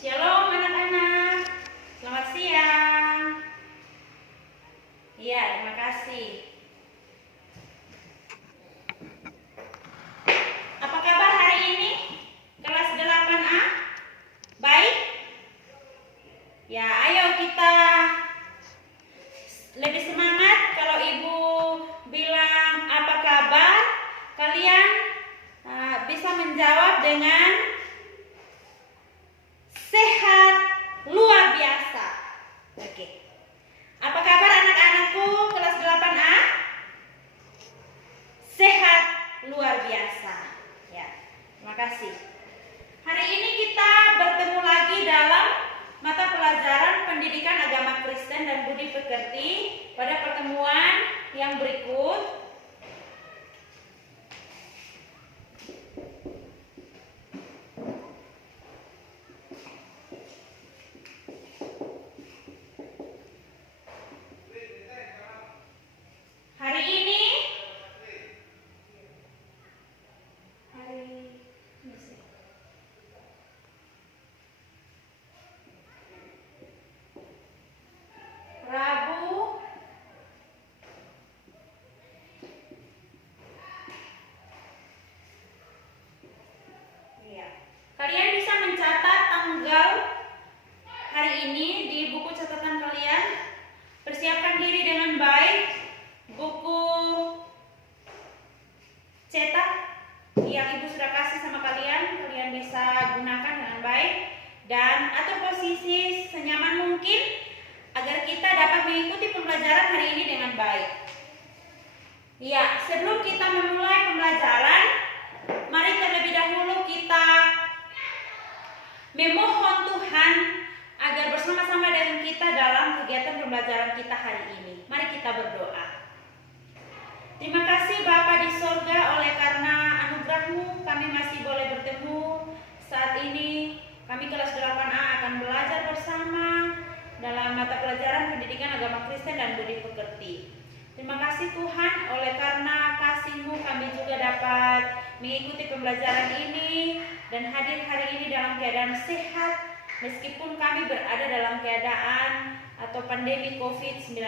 Shalom anak-anak, selamat siang. Iya, terima kasih. Apa kabar hari ini? Kelas 8A? Baik? Ya, ayo kita lebih semangat. Kalau ibu bilang apa kabar, kalian bisa menjawab dengan sehat luar biasa. Oke. Apa kabar anak-anakku kelas 8A? Sehat luar biasa. Ya, terima kasih. Hari ini kita bertemu lagi dalam mata pelajaran Pendidikan Agama Kristen dan Budi Pekerti pada pertemuan yang berikut. Kalian bisa mencatat tanggal hari ini di buku catatan kalian. Persiapkan diri dengan baik. Buku cetak yang ibu sudah kasih sama kalian, kalian bisa gunakan dengan baik dan atur posisi senyaman mungkin agar kita dapat mengikuti pembelajaran hari ini dengan baik. Ya, sebelum kita memulai pembelajaran, mari terlebih dahulu kita memohon Tuhan agar bersama-sama dengan kita dalam kegiatan pembelajaran kita hari ini. Mari kita berdoa. Terima kasih Bapa di sorga, oleh karena anugerah-Mu kami masih boleh bertemu saat ini. Kami kelas 8A akan belajar bersama dalam mata pelajaran Pendidikan Agama Kristen dan Budi Pekerti. Terima kasih Tuhan, oleh karena kasih-Mu kami juga dapat mengikuti pembelajaran ini dan hadir hari ini dalam keadaan sehat meskipun kami berada dalam keadaan atau pandemi COVID-19.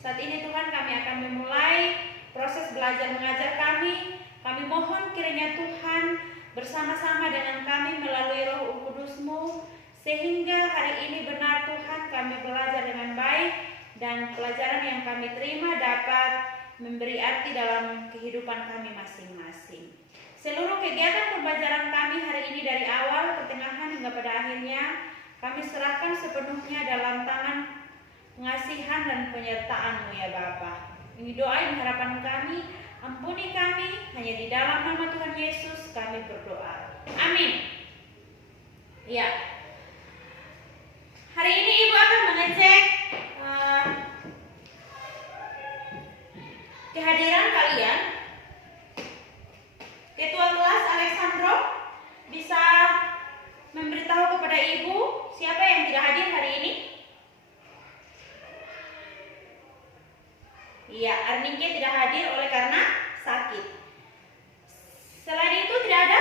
Saat ini Tuhan kami akan memulai proses belajar mengajar kami. Kami mohon kiranya Tuhan bersama-sama dengan kami melalui Roh Kudus-Mu sehingga hari ini benar Tuhan kami belajar dengan baik dan pelajaran yang kami terima dapat memberi arti dalam kehidupan kami masing-masing. Seluruh kegiatan pembelajaran kami hari ini dari awal, pertengahan hingga pada akhirnya kami serahkan sepenuhnya dalam tangan pengasihan dan penyertaan-Mu ya Bapa. Ini doa dan harapan kami, ampuni kami, hanya di dalam nama Tuhan Yesus kami berdoa. Amin. Ya. Hari ini Ibu akan mengecek kehadiran kalian. Ketua kelas Alexandro bisa memberitahu kepada Ibu siapa yang tidak hadir hari ini? Iya, Arningke tidak hadir oleh karena sakit. Selain itu tidak ada?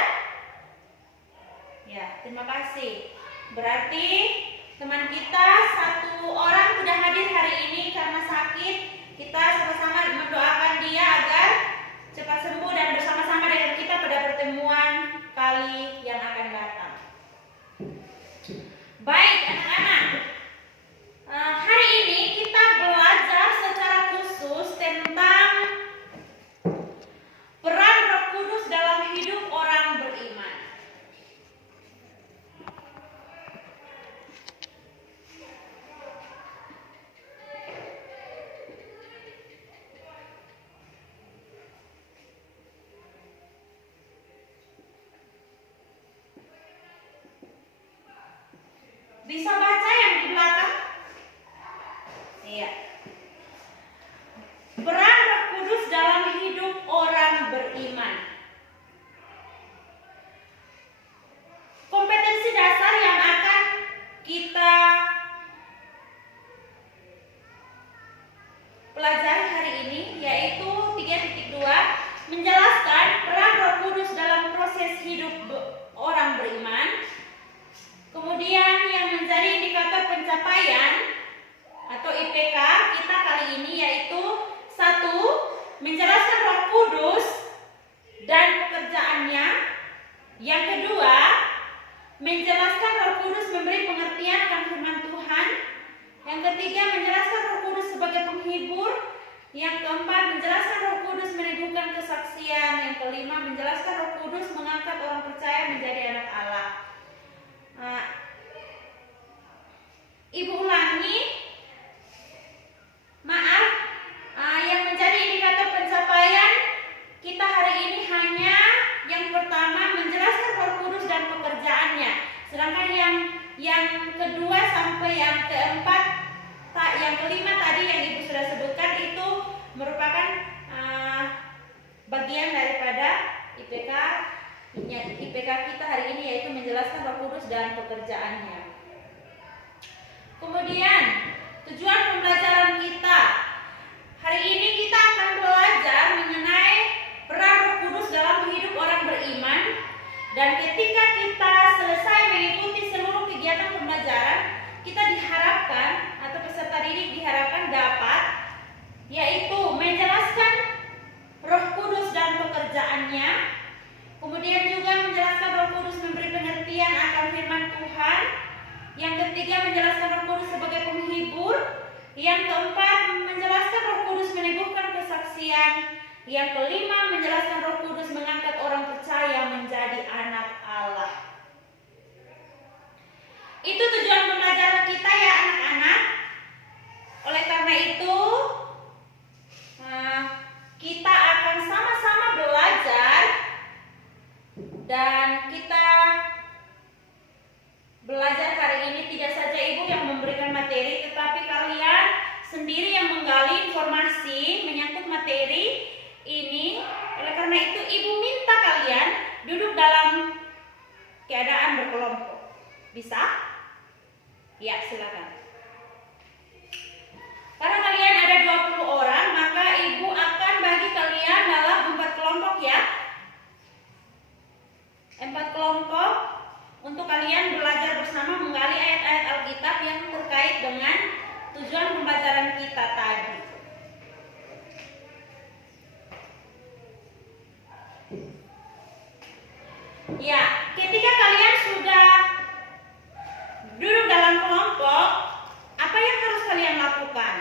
Ya, terima kasih. Berarti teman kita satu orang tidak hadir hari ini karena sakit. Kita sama-sama mendoakan dia agar cepat sembuh dan bersama-sama dengan kita pada pertemuan kali yang akan datang. Baik anak-anak, hari ini kita belajar secara khusus tentang peran Roh Kudus dalam hidup orang beriman. Bisa baca yang di belakang? Iya. Peran Roh Kudus dalam hidup orang beriman. Kompetensi dasar yang akan kita pelajari hari ini yaitu 3.2, menjelaskan peran Roh Kudus dalam proses hidup orang beriman. Kemudian yang menjadi indikator pencapaian atau IPK kita kali ini yaitu 1. Menjelaskan Roh Kudus dan pekerjaannya. Yang kedua, menjelaskan Roh Kudus memberi pengertian akan firman Tuhan. Yang ketiga, menjelaskan Roh Kudus sebagai penghibur. Yang keempat, menjelaskan Roh Kudus meneguhkan kesaksian. Yang kelima, menjelaskan Roh Kudus mengangkat orang percaya menjadi anak Allah. Ibu ulangi, maaf, yang menjadi indikator pencapaian kita hari ini hanya yang pertama menjelaskan Roh Kudus dan pekerjaannya. Sedangkan yang kedua sampai yang keempat, yang kelima tadi yang Ibu sudah sebutkan itu merupakan bagian daripada IPK kita hari ini, yaitu menjelaskan Roh Kudus dan pekerjaannya. Kemudian tujuan pembelajaran kita hari ini, kita akan belajar mengenai peran Roh Kudus dalam hidup orang beriman. Dan ketika kita selesai mengikuti seluruh kegiatan pembelajaran, kita diharapkan atau peserta didik diharapkan dapat yaitu menjelaskan Roh Kudus dan pekerjaannya. Kemudian juga menjelaskan Roh Kudus memberi pengertian akan firman Tuhan. Yang ketiga, menjelaskan Roh Kudus sebagai penghibur. Yang keempat, menjelaskan Roh Kudus meneguhkan kesaksian. Yang kelima, menjelaskan Roh Kudus mengangkat orang percaya menjadi anak Allah. Itu tujuan pembelajaran kita ya anak-anak. Oleh karena itu, kita akan sama-sama belajar. Dan kita belajar hari ini tidak saja Ibu yang memberikan materi, tetapi kalian sendiri yang menggali informasi menyangkut materi ini. Oleh karena itu Ibu minta kalian duduk dalam keadaan berkelompok. Bisa? Ya, silakan. Karena kalian ada 20 orang, maka Ibu akan bagi kalian dalam 4 kelompok ya. 4 kelompok untuk kalian belajar bersama menggali ayat-ayat Alkitab yang terkait dengan tujuan pembelajaran kita tadi. Ya, ketika kalian sudah duduk dalam kelompok, apa yang harus kalian lakukan?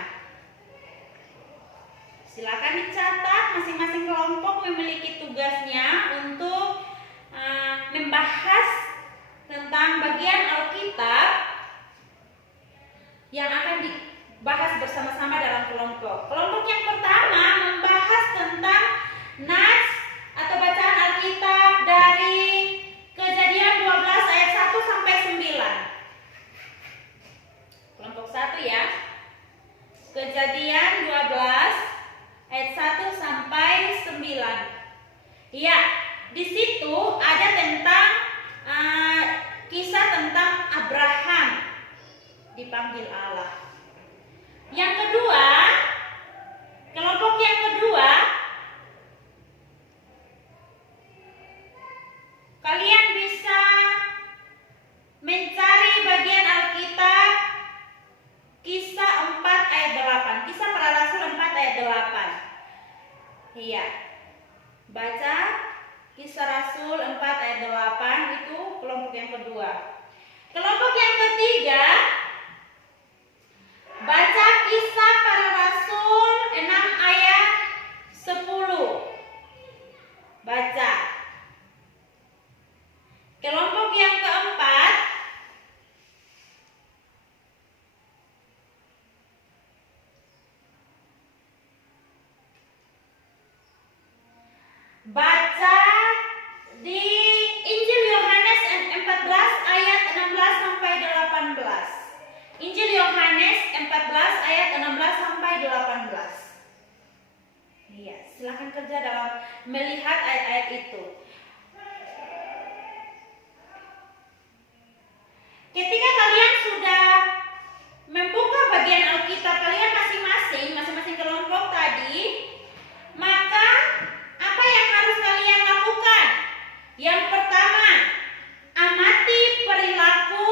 Silakan dicatat, masing-masing kelompok memiliki tugasnya untuk membahas tentang bagian Alkitab yang akan dibahas bersama-sama dalam kelompok. Kelompok yang pertama membahas tentang nas atau bacaan Alkitab dari Kejadian 12 ayat 1 sampai 9. Kelompok 1 ya. Kejadian 12 ayat 1 sampai 9. Ya, di situ ada tentang kisah tentang Abraham dipanggil Allah. Yang kedua, kelompok yang kedua, kalian bisa mencari bagian Alkitab Kisah 4 ayat 8. Kisah Para Rasul 4 ayat 8. Iya. Baca Kisah Rasul 4 ayat 8, itu kelompok yang kedua. Kelompok yang ketiga, baca Kisah Para Rasul 6 ayat 10. Baca. Kelompok yang keempat, baca di Injil Yohanes 14 ayat 16 sampai 18. Injil Yohanes 14 ayat 16 sampai 18. Iya, silakan kerja dalam melihat ayat-ayat itu. Ketika kalian sudah membuka bagian Alkitab kalian masing-masing kelompok tadi, maka apa yang harus kalian lakukan? Yang pertama, amati perilaku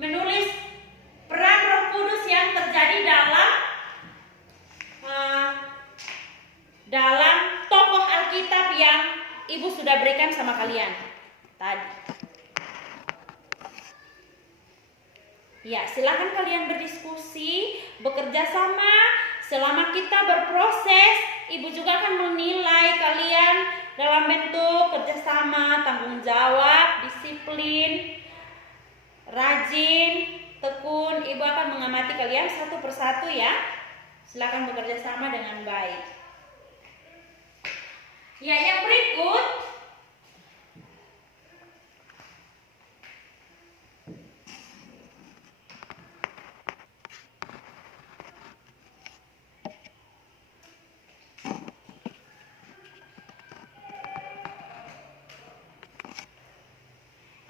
menulis peran Roh Kudus yang terjadi dalam tokoh Alkitab yang Ibu sudah berikan sama kalian tadi. Ya, silakan kalian berdiskusi, bekerja sama. Selama kita berproses, Ibu juga akan menilai kalian dalam bentuk kerjasama, tanggung jawab, disiplin, rajin, tekun. Ibu akan mengamati kalian satu persatu ya. Silakan bekerja sama dengan baik. Ya, yang berikut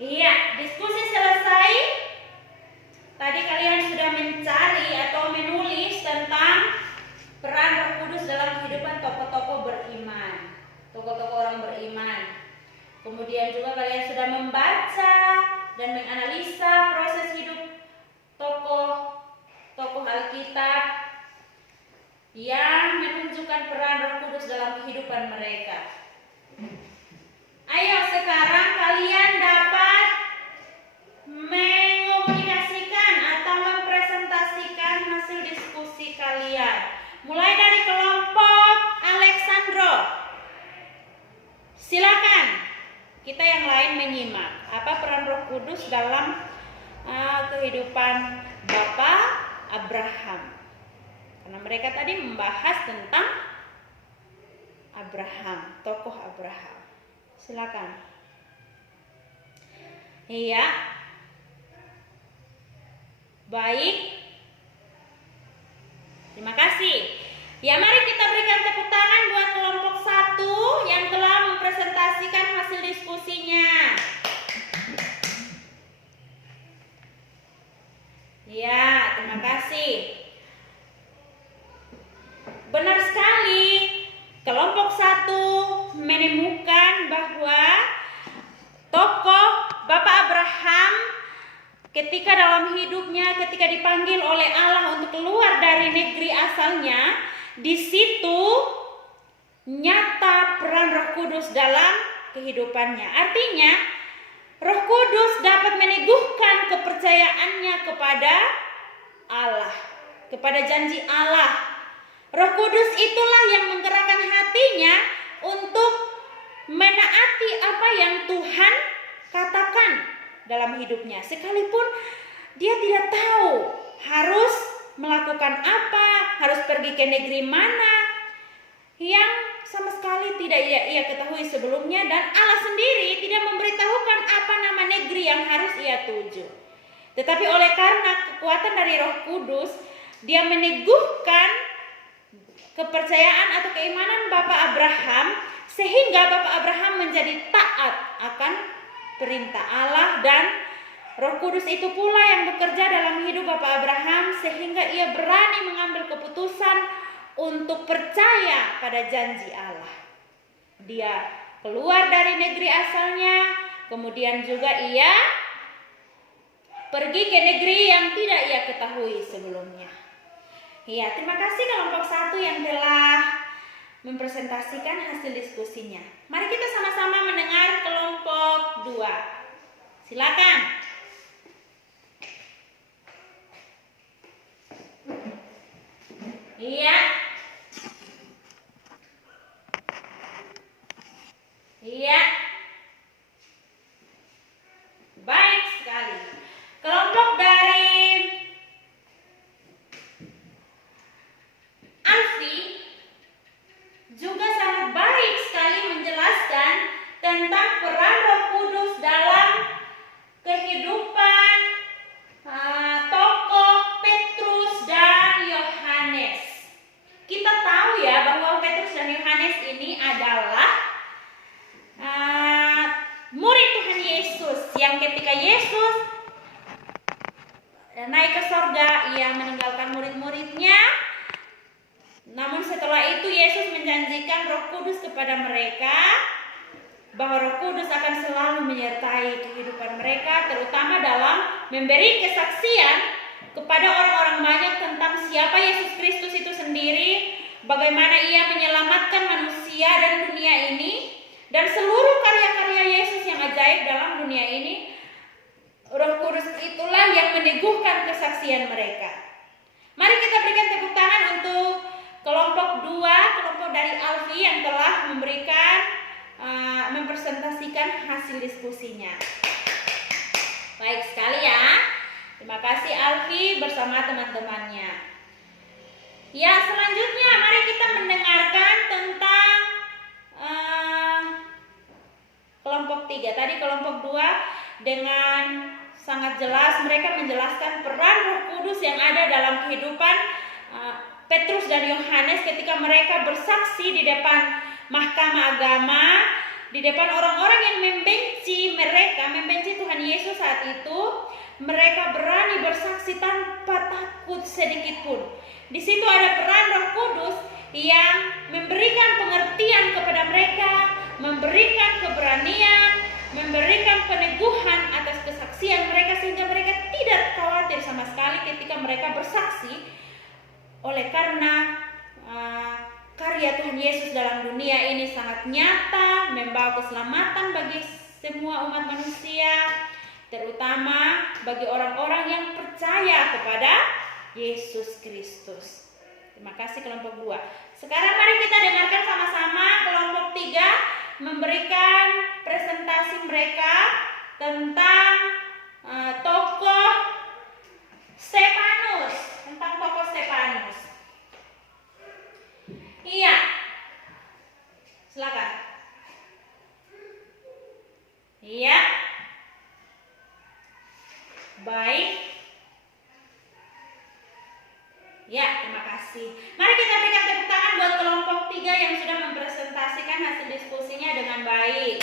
iya, diskusi selesai. Tadi kalian sudah mencari atau menulis tentang peran Roh Kudus dalam kehidupan tokoh-tokoh beriman, tokoh-tokoh orang beriman. Kemudian juga kalian sudah membaca dan menganalisa proses hidup tokoh Alkitab yang menunjukkan peran Roh Kudus dalam kehidupan mereka. Ayo sekarang kalian dapat mengkomunikasikan atau mempresentasikan hasil diskusi kalian. Mulai dari kelompok Alexandro. Silakan. Kita yang lain menyimak. Apa peran Roh Kudus dalam kehidupan Bapak Abraham? Karena mereka tadi membahas tentang Abraham, tokoh Abraham. Silakan. Iya. Baik. Terima kasih. Ya, mari kita berikan tepuk tangan buat kelompok 1 yang telah mempresentasikan hasil diskusinya. Ya, terima kasih. Benar sekali. Kelompok 1 menemukan bahwa tokoh Bapak Abraham ketika dalam hidupnya, ketika dipanggil oleh Allah untuk keluar dari negeri asalnya, di situ nyata peran Roh Kudus dalam kehidupannya. Artinya, Roh Kudus dapat meneguhkan kepercayaannya kepada Allah, kepada janji Allah. Roh Kudus itulah yang menggerakkan hatinya untuk menaati apa yang Tuhan katakan dalam hidupnya. Sekalipun dia tidak tahu harus melakukan apa, harus pergi ke negeri mana yang sama sekali tidak ia ketahui sebelumnya, dan Allah sendiri tidak memberitahukan apa nama negeri yang harus ia tuju. Tetapi oleh karena kekuatan dari Roh Kudus, dia meneguhkan kepercayaan atau keimanan Bapak Abraham, sehingga Bapak Abraham menjadi taat akan perintah Allah, dan Roh Kudus itu pula yang bekerja dalam hidup Bapak Abraham sehingga ia berani mengambil keputusan untuk percaya pada janji Allah. Dia keluar dari negeri asalnya, kemudian juga ia pergi ke negeri yang tidak ia ketahui sebelumnya. Ya, terima kasih kelompok 1 yang telah mempresentasikan hasil diskusinya. Mari kita sama-sama mendengar kelompok 2. Silakan. Iya. Iya. Baik sekali. Kelompok dari Alfi juga sangat baik sekali menjelaskan tentang peran Roh Kudus dalam kehidupan tokoh Petrus dan Yohanes. Kita tahu ya bahwa Petrus dan Yohanes ini adalah murid Tuhan Yesus yang ketika Yesus naik ke sorga, ia meninggalkan murid-muridnya. Namun setelah itu Yesus menjanjikan Roh Kudus kepada mereka bahwa Roh Kudus akan selalu menyertai kehidupan mereka, terutama dalam memberi kesaksian kepada orang-orang banyak tentang siapa Yesus Kristus itu sendiri, bagaimana Ia menyelamatkan manusia dan dunia ini, dan seluruh karya-karya Yesus yang ajaib dalam dunia ini. Roh Kudus itulah yang meneguhkan kesaksian mereka. Mari kita berikan tepuk tangan untuk kelompok 2, kelompok dari Alfi yang telah mempresentasikan hasil diskusinya. Baik sekali ya. Terima kasih Alfi bersama teman-temannya. Ya, selanjutnya mari kita mendengarkan tentang kelompok 3. Tadi kelompok 2 dengan sangat jelas mereka menjelaskan peran Roh Kudus yang ada dalam kehidupan Petrus dan Yohanes ketika mereka bersaksi di depan mahkamah agama, di depan orang-orang yang membenci mereka, membenci Tuhan Yesus saat itu. Mereka berani bersaksi tanpa takut sedikit pun. Di situ ada peran Roh Kudus yang memberikan pengertian kepada mereka, memberikan keberanian, memberikan peneguhan atas kesaksian mereka, sehingga mereka tidak khawatir sama sekali ketika mereka bersaksi, oleh karena karya Tuhan Yesus dalam dunia ini sangat nyata, membawa keselamatan bagi semua umat manusia, terutama bagi orang-orang yang percaya kepada Yesus Kristus. Terima kasih kelompok 2. Sekarang mari kita dengarkan sama-sama kelompok 3 memberikan presentasi mereka tentang tokoh Stefanus, Iya, silakan. Iya, baik. Ya, terima kasih. Mari kita berikan tepuk tangan buat kelompok 3 yang sudah mempresentasikan hasil diskusinya dengan baik.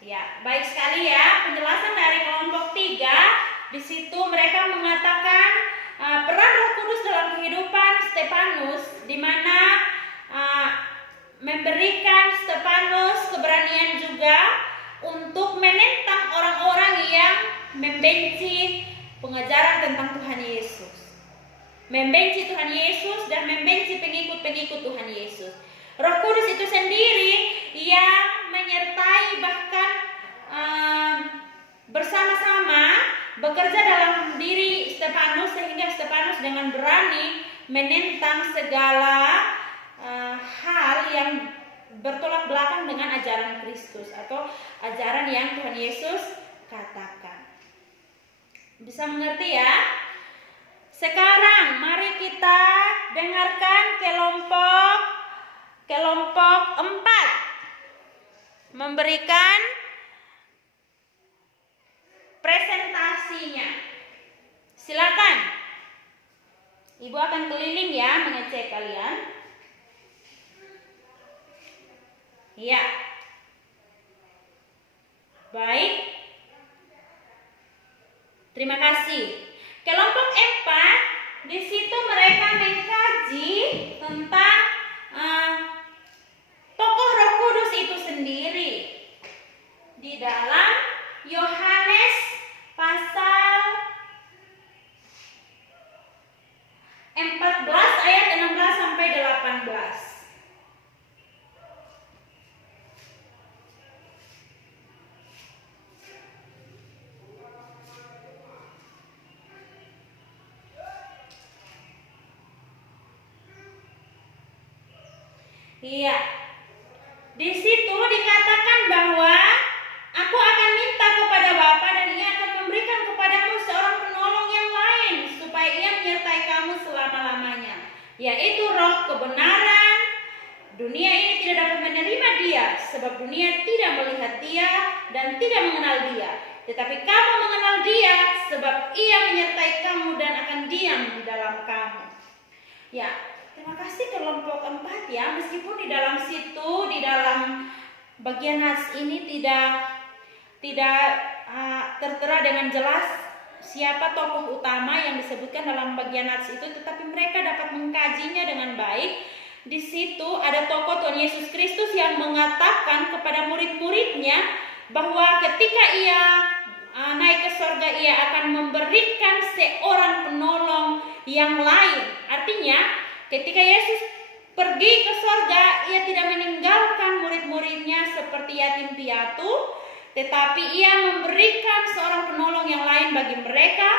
Ya, baik sekali ya. Penjelasan dari kelompok 3, di situ mereka mengatakan peran Roh Kudus dalam kehidupan Stefanus, di mana memberikan Stefanus keberanian juga untuk menentang orang-orang yang membenci pengajaran tentang Tuhan Yesus, membenci Tuhan Yesus dan membenci pengikut-pengikut Tuhan Yesus. Roh Kudus itu sendiri yang menyertai, bahkan bersama-sama bekerja dalam diri Stefanus, sehingga Stefanus dengan berani menentang segala hal yang bertolak belakang dengan ajaran Kristus atau ajaran yang Tuhan Yesus katakan. Bisa mengerti ya? Sekarang mari kita dengarkan kelompok 4 memberikan presentasinya. Silakan. Ibu akan keliling ya mengecek kalian. Ya. Baik. Terima kasih. Kelompok 4, di situ mereka mengkaji tentang tokoh Roh Kudus itu sendiri di dalam Yohanes pasal 14 ayat 16 sampai 18. Iya. Di situ dikatakan bahwa aku akan minta kepada Bapa dan Ia akan memberikan kepadamu seorang penolong yang lain supaya Ia menyertai kamu selama-lamanya, yaitu Roh kebenaran. Dunia ini tidak dapat menerima Dia sebab dunia tidak melihat Dia dan tidak mengenal Dia. Tetapi kamu mengenal Dia sebab Ia menyertai kamu dan akan diam di dalam kamu. Ya, terima kasih kelompok 4 ya. Meskipun di dalam situ, di dalam bagian nats ini tidak tertera dengan jelas siapa tokoh utama yang disebutkan dalam bagian nats itu, tetapi mereka dapat mengkajinya dengan baik di situ ada tokoh Tuhan Yesus Kristus yang mengatakan kepada murid-muridnya bahwa ketika ia naik ke surga, ia akan memberikan seorang penolong yang lain. Artinya, ketika Yesus pergi ke surga, ia tidak meninggalkan murid-muridnya seperti yatim piatu, tetapi ia memberikan seorang penolong yang lain bagi mereka,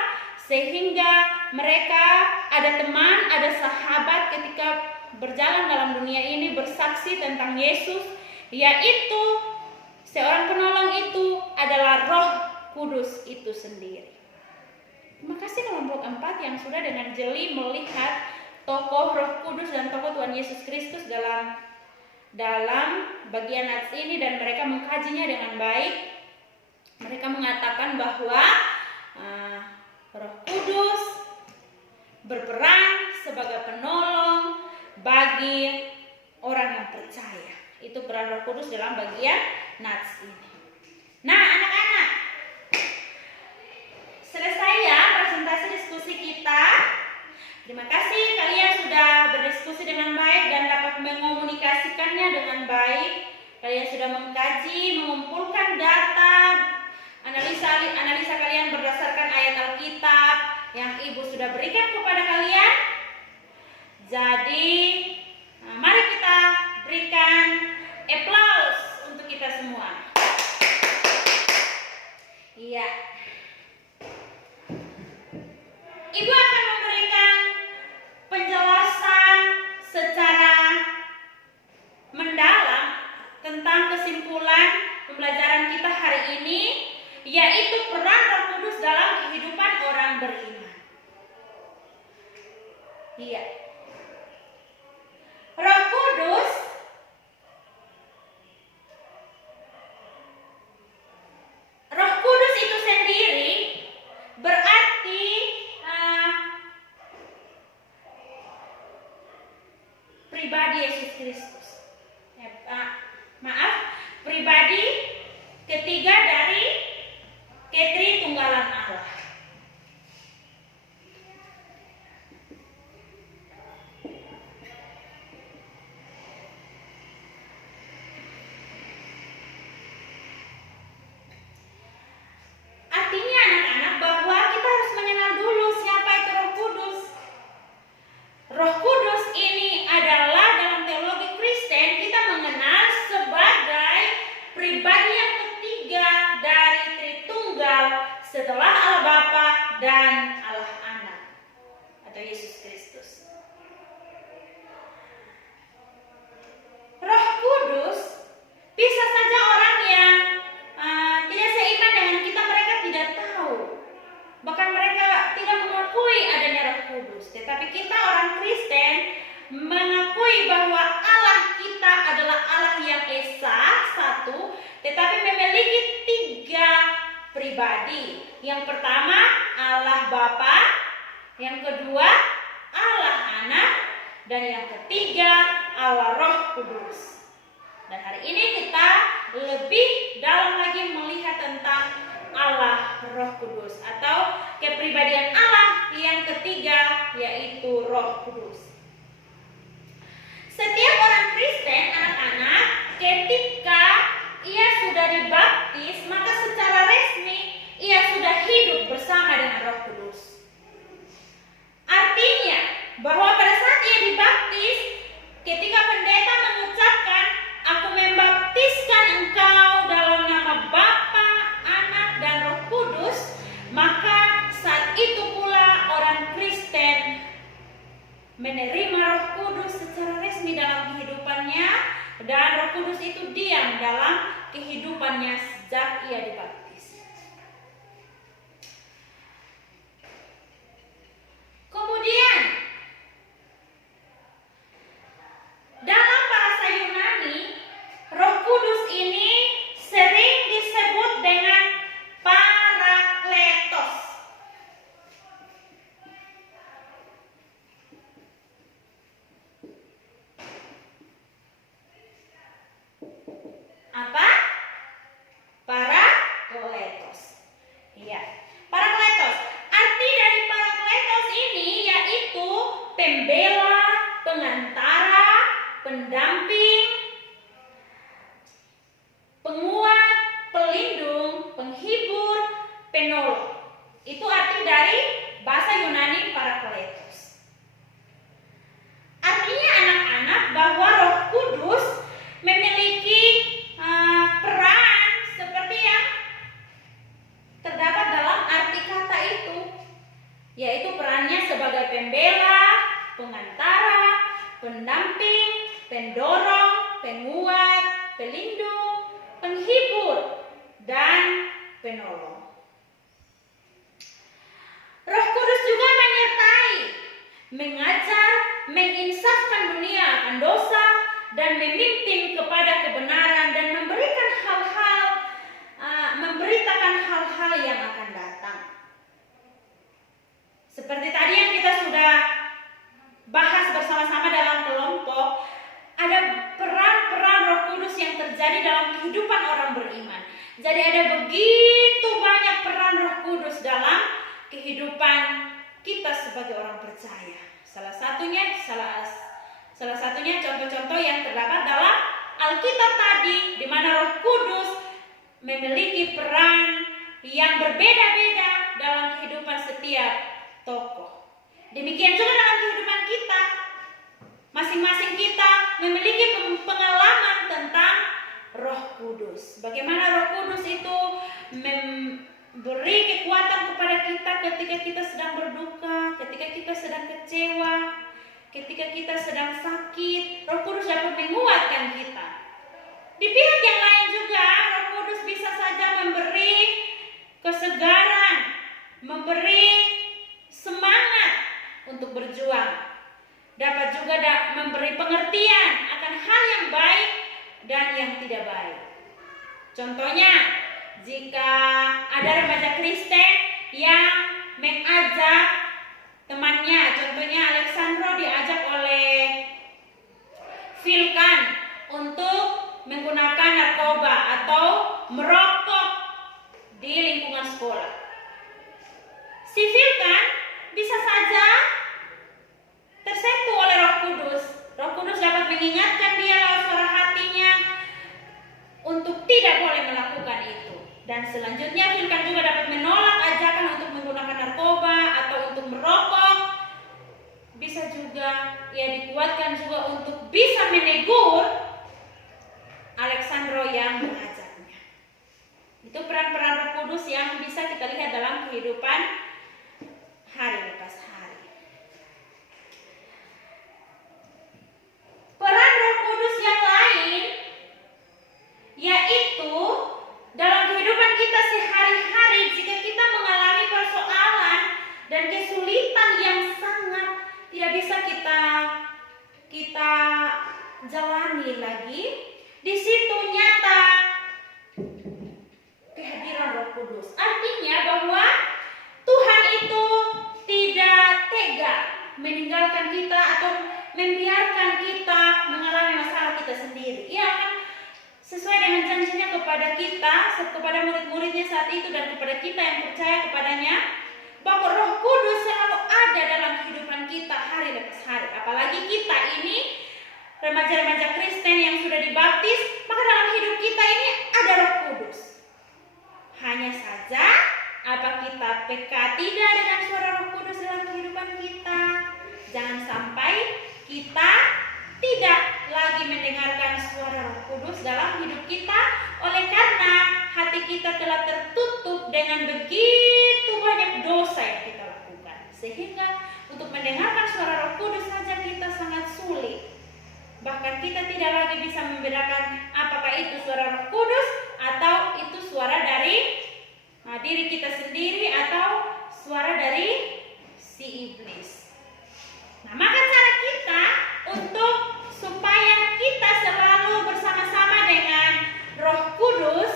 sehingga mereka ada teman, ada sahabat ketika berjalan dalam dunia ini bersaksi tentang Yesus, yaitu seorang penolong itu adalah Roh Kudus itu sendiri. Terima kasih kelompok 4 yang sudah dengan jeli melihat tokoh Roh Kudus dan tokoh Tuhan Yesus Kristus dalam bagian nats ini, dan mereka mengkajinya dengan baik. Mereka mengatakan bahwa Roh Kudus berperan sebagai penolong bagi orang yang percaya. Itu peran Roh Kudus dalam bagian nats ini. Nah, anak-anak, selesai ya presentasi diskusi kita. Terima kasih kalian sudah berdiskusi dengan baik dan dapat mengomunikasikannya dengan baik. Kalian sudah mengkaji, mengumpulkan data, analisa kalian berdasarkan ayat Alkitab yang Ibu sudah berikan kepada kalian. Jadi, mari kita berikan aplaus untuk kita semua. Iya. Ibu akan memberikan penjelasan secara mendalam tentang kesimpulan pembelajaran kita hari ini, yaitu peran Roh Kudus dalam kehidupan orang beriman. Iya. Roh Kudus itu sendiri berarti pribadi Yesus Kristus. Pribadi ketiga dari ketritunggalan Allah. Artinya anak-anak bahwa kita harus mengenal dulu siapa itu Roh Kudus. Roh Kudus ini adalah dalam teologi Kristen kita mengenal sebagai pribadi yang ketiga dari Tritunggal setelah Allah Bapa dan Allah Anak atau Yesus Kristus. Roh Kudus bisa saja orang yang tidak seiman dengan kita, mereka tidak tahu, bahkan mereka tidak mengakui adanya Roh Kudus. Tetapi kita orang Kristen mengakui bahwa Allah kita adalah Allah yang esa, satu, tetapi memiliki tiga pribadi. Yang pertama Allah Bapa, yang kedua Allah Anak, dan yang ketiga Allah Roh Kudus. Dan hari ini kita lebih dalam lagi melihat tentang Allah Roh Kudus atau kepribadian Allah yang ketiga, yaitu Roh Kudus. Setiap orang Kristen, anak-anak, ketika ia sudah dibaptis, maka secara resmi ia sudah hidup bersama dengan Roh Kudus. Artinya bahwa pada saat ia dibaptis, ketika pendeta mengucapkan, "Aku membaptiskan engkau dalam nama Bapa, Anak, dan Roh Kudus," maka saat itu pula orang Kristen menerima Roh Kudus secara resmi dalam kehidupannya, dan Roh Kudus itu diam dalam kehidupannya sejak ia dibaptis. Kemudian dalam bahasa Yunani, Roh Kudus ini sering disebut dengan Parakletos. Apa? Parakletos. Itu arti dari bahasa Yunani parakletos. Artinya anak-anak bahwa Roh Kudus memiliki peran seperti yang terdapat dalam arti kata itu, yaitu perannya sebagai pembela, pengantara, pendamping, pendorong, penguat, pelindung, penghibur, dan penolong. Roh Kudus juga menyertai, mengajar, menginsafkan dunia akan dosa, dan memimpin kepada kebenaran dan memberitakan hal-hal yang akan datang. Seperti tadi yang kita sudah bahas bersama-sama dalam kelompok, ada peran-peran Roh Kudus yang terjadi dalam kehidupan orang beriman. Jadi ada begitu banyak peran Roh Kudus dalam kehidupan kita sebagai orang percaya. Salah satunya contoh-contoh yang terdapat dalam Alkitab tadi, di mana Roh Kudus memiliki peran yang berbeda-beda dalam kehidupan setiap tokoh. Demikian juga dalam kehidupan kita. Masing-masing kita memiliki pengalaman tentang Roh Kudus. Bagaimana Roh Kudus itu memberi kekuatan kepada kita ketika kita sedang berduka, ketika kita sedang kecewa, ketika kita sedang sakit. Roh Kudus dapat menguatkan kita. Di pihak yang lain juga, Roh Kudus bisa saja memberi kesegaran, memberi semangat untuk berjuang. Dapat juga memberi pengertian akan hal yang baik dan yang tidak baik. Contohnya, jika ada remaja Kristen yang mengajak temannya, contohnya Alexandro diajak oleh Vilkan untuk menggunakan narkoba atau merokok di lingkungan sekolah. Si Vilkan bisa saja tersentuh oleh Roh Kudus. Roh Kudus dapat mengingatkan dia lewat suara hatinya untuk tidak boleh melakukan itu. Dan selanjutnya Vilkan juga dapat menolak ajakan untuk menggunakan narkoba atau untuk merokok. Bisa juga ia dikuatkan juga untuk bisa menegur Alexandro yang mengajaknya. Itu peran-peran Roh Kudus yang bisa kita lihat dalam kehidupan hari lepas hari. Peran Roh Kudus yang lain yaitu dalam kehidupan kita sehari-hari, jika kita mengalami persoalan dan kesulitan yang sangat tidak bisa kita jalani lagi, di situ nyata kehadiran Roh Kudus. Artinya bahwa Tuhan itu tidak tega meninggalkan kita atau membiarkan kita mengalami masalah kita sendiri. Ia akan sesuai dengan janjinya kepada kita, kepada murid-muridnya saat itu, dan kepada kita yang percaya kepadanya, bahwa Roh Kudus selalu ada dalam kehidupan kita hari lepas hari. Apalagi kita ini remaja-remaja Kristen yang sudah dibaptis, maka dalam hidup kita ini ada Roh Kudus. Hanya saja, apa kita peka tidak dengan suara Roh Kudus dalam kehidupan kita? Jangan sampai kita tidak lagi mendengarkan suara Roh Kudus dalam hidup kita, oleh karena hati kita telah tertutup dengan begitu banyak dosa yang kita lakukan, sehingga untuk mendengarkan suara Roh Kudus saja kita sangat sulit. Bahkan kita tidak lagi bisa membedakan apakah itu suara Roh Kudus atau itu suara dari diri kita sendiri atau suara dari si iblis. Nah, maka cara kita untuk supaya kita selalu bersama-sama dengan Roh Kudus,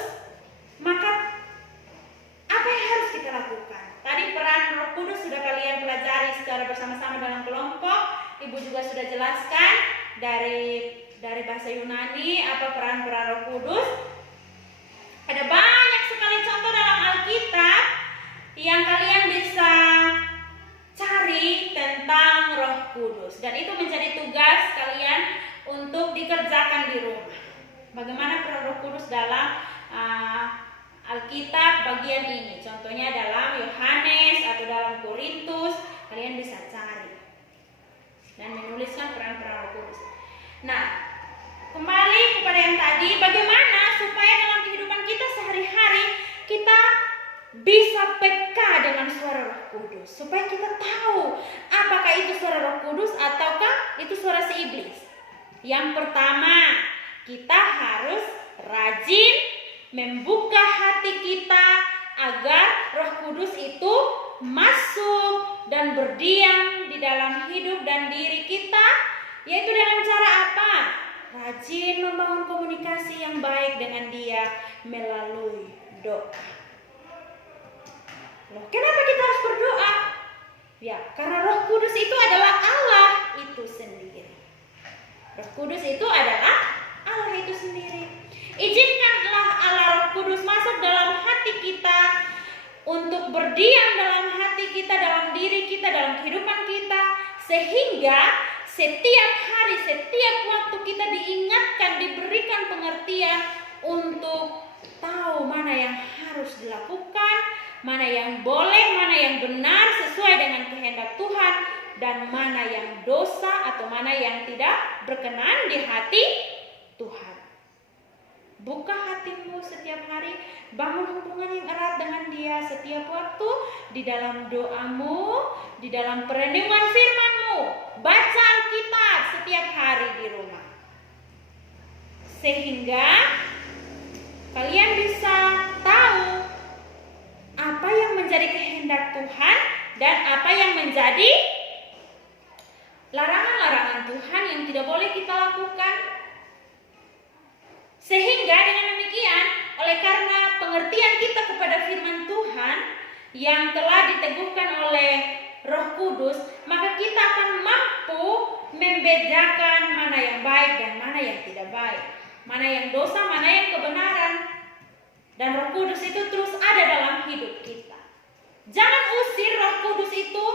maka apa yang harus kita lakukan? Tadi peran Roh Kudus sudah kalian pelajari secara bersama-sama dalam kelompok. Ibu juga sudah jelaskan dari bahasa Yunani apa peran-peran Roh Kudus. Ada banyak sekali contoh dalam Alkitab yang kalian bisa cari tentang Roh Kudus, dan itu menjadi tugas kalian untuk dikerjakan di rumah. Bagaimana peran Roh Kudus dalam Alkitab bagian ini. Contohnya dalam Yohanes atau dalam Korintus, kalian bisa cari dan menuliskan peran-peran Roh Kudus. Nah, kembali kepada yang tadi, bagaimana supaya dalam kehidupan kita sehari-hari kita bisa peka dengan suara Roh Kudus, supaya kita tahu apakah itu suara Roh Kudus ataukah itu suara si iblis. Yang pertama, kita harus rajin membuka hati kita agar Roh Kudus itu masuk dan berdiam di dalam hidup dan diri kita, yaitu dengan cara apa? Rajin membangun komunikasi yang baik dengan Dia melalui doa. Loh, kenapa kita harus berdoa? Ya, karena Roh Kudus itu adalah Allah itu sendiri. Roh Kudus itu adalah Allah itu sendiri. Izinkanlah Allah Roh Kudus masuk dalam hati kita, untuk berdiam dalam hati kita, dalam diri kita, dalam kehidupan kita, sehingga setiap hari, setiap waktu kita diingatkan, diberikan pengertian untuk tahu mana yang harus dilakukan, mana yang boleh, mana yang benar sesuai dengan kehendak Tuhan, dan mana yang dosa atau mana yang tidak berkenan di hati Tuhan. Buka hatimu setiap hari, bangun hubungan yang erat dengan Dia setiap waktu, di dalam doamu, di dalam perenungan firman-Mu, baca Alkitab setiap hari di rumah. Sehingga kalian bisa tahu apa yang menjadi kehendak Tuhan dan apa yang menjadi larangan-larangan Tuhan yang tidak boleh kita lakukan. Sehingga dengan demikian, oleh karena pengertian kita kepada firman Tuhan yang telah diteguhkan oleh Roh Kudus, maka kita akan mampu membedakan mana yang baik dan mana yang tidak baik, mana yang dosa, mana yang kebenaran. Dan Roh Kudus itu terus ada dalam hidup kita. Jangan usir Roh Kudus itu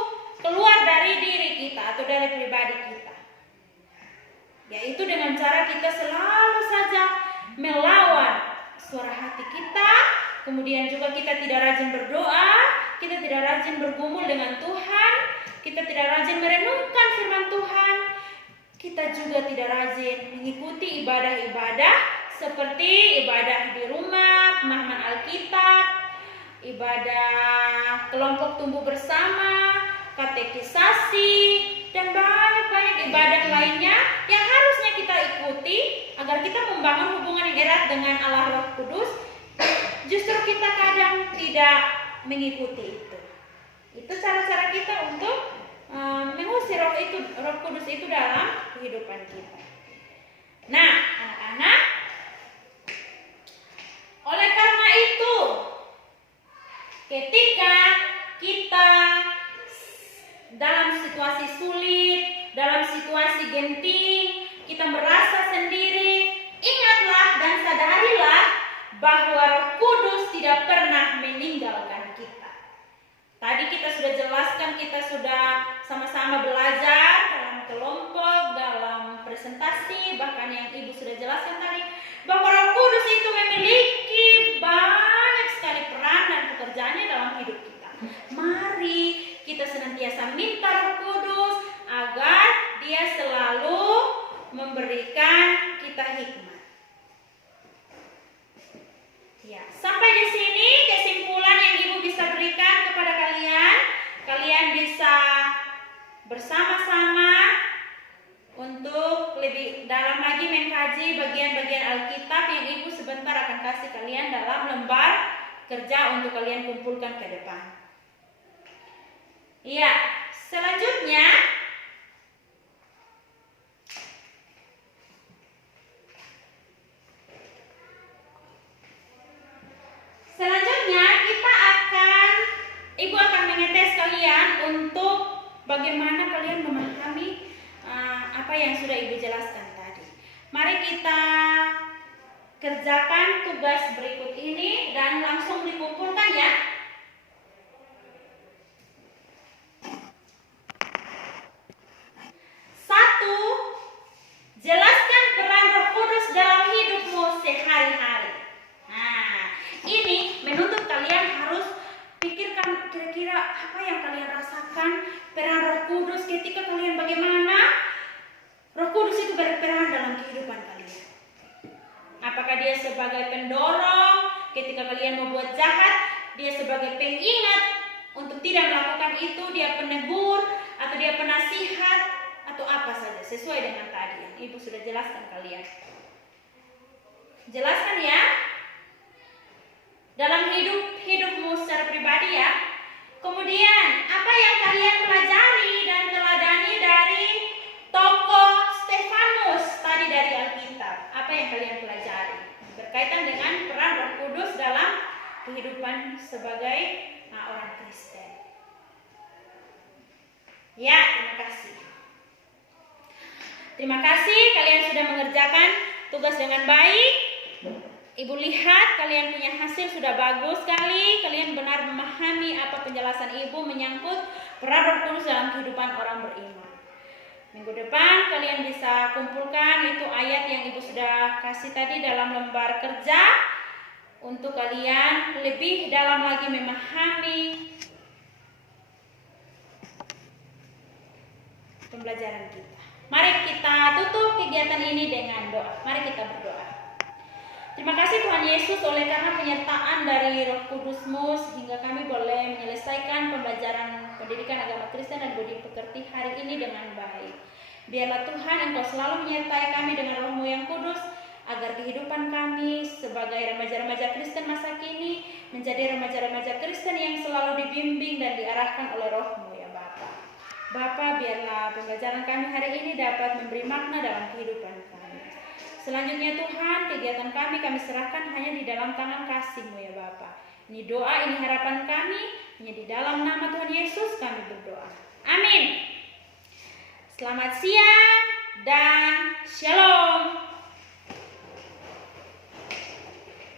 keluar dari diri kita atau dari pribadi kita, yaitu dengan cara kita selalu saja melawan suara hati kita. Kemudian juga kita tidak rajin berdoa, kita tidak rajin bergumul dengan Tuhan, kita tidak rajin merenungkan firman Tuhan, kita juga tidak rajin mengikuti ibadah-ibadah seperti ibadah di rumah, pemahaman Alkitab, ibadah kelompok tumbuh bersama, katekisasi, dan banyak-banyak ibadah lainnya yang harusnya kita ikuti agar kita membangun hubungan yang erat dengan Allah Roh Kudus. Justru kita kadang tidak mengikuti itu. Itu cara-cara kita untuk mengusir Roh Kudus itu dalam kehidupan kita. Nah, anak-anak, oleh karena itu, ketika kita dalam situasi sulit, dalam situasi genting, kita merasa sendiri, ingatlah dan sadarilah bahwa Roh Kudus tidak pernah meninggalkan kita. Tadi kita sudah jelaskan, kita sudah sama-sama belajar dalam kelompok, dalam presentasi, bahkan yang Ibu sudah jelaskan tadi, bahwa Roh Kudus itu memiliki banyak sekali peran dan pekerjaannya dalam hidup kita. Mari kita senantiasa minta Roh Kudus agar Dia selalu memberikan kita hikmat. Ya, sampai di sini kesimpulan yang Ibu bisa berikan kepada kalian. Kalian bisa bersama-sama untuk lebih dalam lagi mengkaji bagian-bagian Alkitab yang Ibu sebentar akan kasih kalian dalam lembar kerja untuk kalian kumpulkan ke depan. Iya, selanjutnya Ibu akan mengetes kalian untuk bagaimana kalian memahami apa yang sudah Ibu jelaskan tadi. Mari kita kerjakan tugas berikut ini dan langsung dikumpulkan ya. Satu, jelaskan peran Roh Kudus dalam hidupmu sehari-hari. Nah, ini kira-kira apa yang kalian rasakan peran Roh Kudus ketika kalian bagaimana Roh Kudus itu berperan dalam kehidupan kalian? Apakah dia sebagai pendorong ketika kalian membuat jahat? Dia sebagai pengingat untuk tidak melakukan itu? Dia penegur atau dia penasihat atau apa saja sesuai dengan tadi yang Ibu sudah jelaskan kalian. Jelaskan ya dalam hidupmu secara pribadi ya. Kemudian apa yang kalian pelajari dan teladani dari tokoh Stefanus tadi dari Alkitab? Apa yang kalian pelajari berkaitan dengan peran Roh Kudus dalam kehidupan sebagai orang Kristen? Ya, terima kasih. Terima kasih kalian sudah mengerjakan tugas dengan baik. Ibu lihat kalian punya hasil sudah bagus sekali. Kalian benar memahami apa penjelasan Ibu menyangkut peran Roh Kudus dalam kehidupan orang beriman. Minggu depan kalian bisa kumpulkan itu ayat yang Ibu sudah kasih tadi dalam lembar kerja untuk kalian lebih dalam lagi memahami pembelajaran kita. Mari kita tutup kegiatan ini dengan doa. Mari kita berdoa. Terima kasih Tuhan Yesus oleh karena penyertaan dari Roh Kudus-Mu sehingga kami boleh menyelesaikan pembelajaran pendidikan agama Kristen dan budi pekerti hari ini dengan baik. Biarlah Tuhan Engkau selalu menyertai kami dengan Roh-Mu yang kudus agar kehidupan kami sebagai remaja-remaja Kristen masa kini menjadi remaja-remaja Kristen yang selalu dibimbing dan diarahkan oleh Roh-Mu ya Bapa. Bapa, biarlah pembelajaran kami hari ini dapat memberi makna dalam kehidupan kami. Selanjutnya Tuhan, kegiatan kami serahkan hanya di dalam tangan kasih-Mu ya Bapa. Ini doa, ini harapan kami, hanya di dalam nama Tuhan Yesus kami berdoa. Amin. Selamat siang dan shalom.